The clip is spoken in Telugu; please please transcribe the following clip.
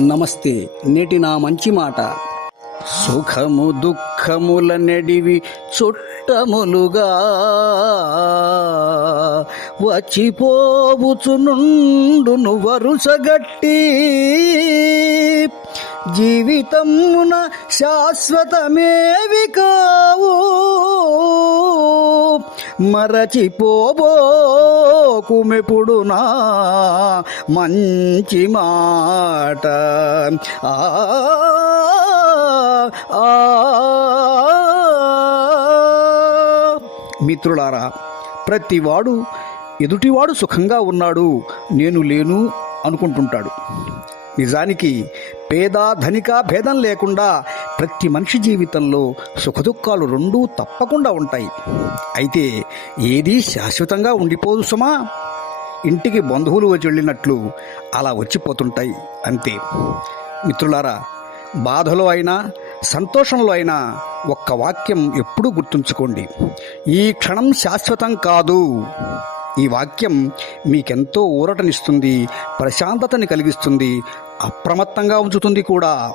నమస్తే. నేటి నా మంచి మాట. సుఖము దుఃఖముల నెడివి చుట్టములుగా వచ్చిపోవుచునుండును వరుసగట్టి జీవితమున శాశ్వతమేవి కావు. మరచిపోబోకుమెప్పుడు నా మంచి మాట. ఆ ఆ, మిత్రులారా ప్రతివాడు ఎదుటివాడు సుఖంగా ఉన్నాడు నేను లేను అనుకుంటుంటాడు. నిజానికి పేద ధనిక భేదం లేకుండా ప్రతి మనిషి జీవితంలో సుఖదుఖాలు రెండూ తప్పకుండా ఉంటాయి. అయితే ఏదీ శాశ్వతంగా ఉండిపోదు సుమా. ఇంటికి బంధువులు వచ్చి వెళ్ళినట్లు అలా వచ్చిపోతుంటాయి అంతే. మిత్రులారా బాధలో అయినా సంతోషంలో అయినా ఒక్క వాక్యం ఎప్పుడూ గుర్తుంచుకోండి. ఈ క్షణం శాశ్వతం కాదు. ఈ వాక్యం మీకెంతో ఊరటనిస్తుంది ప్రశాంతతని కలిగిస్తుంది అప్రమత్తంగా ఉంచుతుంది కూడా.